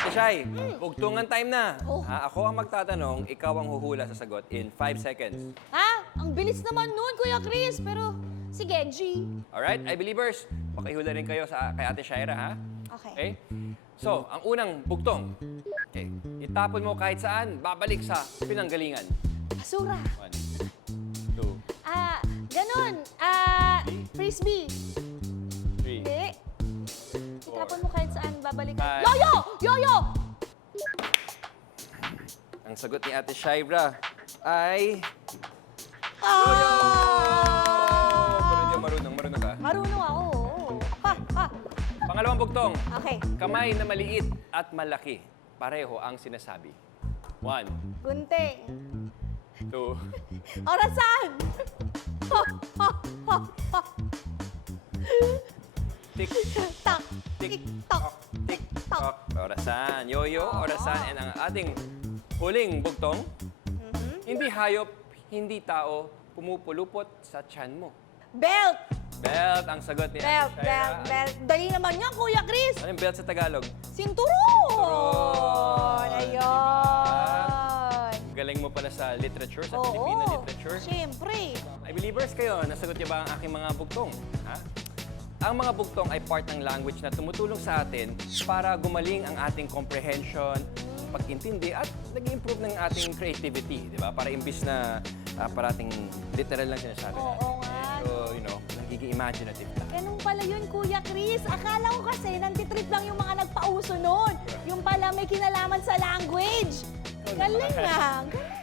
Ate Shai, bugtungan time na. Oh. Ako ang magtatanong, ikaw ang huhula sa sagot in 5 seconds. Ha? Ang bilis naman nun, Kuya Chris. Pero, sige, G. Alright, I believers, pakihula rin kayo kay Ate Shaira, ha? Okay. So, ang unang bugtong. Okay. Itapon mo kahit saan, babalik sa pinanggalingan. Basura. 1, 2, Ganon. Frisbee. 3. Hindi. Itapon mo kahit saan, babalikan. Five. Yoyo! Yoyo! Ang sagot ni Ate Shaira ay... Pero hindi marunong ka. Marunong ako. Ha, ha. Pangalawang bugtong. Okay. Kamay na maliit at malaki. Pareho ang sinasabi. 1, Gunting. 2, Orasan! Ha, ha, ha, ha. tik, Tak. tik, Tik-tok. tik, tok. Orasan. Yoyo, orasan. And ang ating huling bugtong, hindi hayop, hindi tao, pumupulupot sa tiyan mo. Belt. Belt ang sagot ni Belt, Ate Shaira. belt, belt. Dali naman yan, Kuya Chris. Ano yung belt sa Tagalog? Sinturon. Ayun. Galing mo pala sa literature, sa Oo. Filipino literature. Siyempre. Ay, believers kayo, nasagot niyo ba ang aking mga bugtong? Ha? Ang mga bugtong ay part ng language na tumutulong sa atin para gumaling ang ating comprehension, pag-intindi, at nag-improve ng ating creativity, di ba? Para imbis na parating literal lang sinasabi natin. Oo nga. So, nagiging imaginative lang. Ganun pala yun, Kuya Chris. Akala ko kasi nantitrip lang yung mga nagpauso nun. Yung pala may kinalaman sa language. Galing nga. Galing.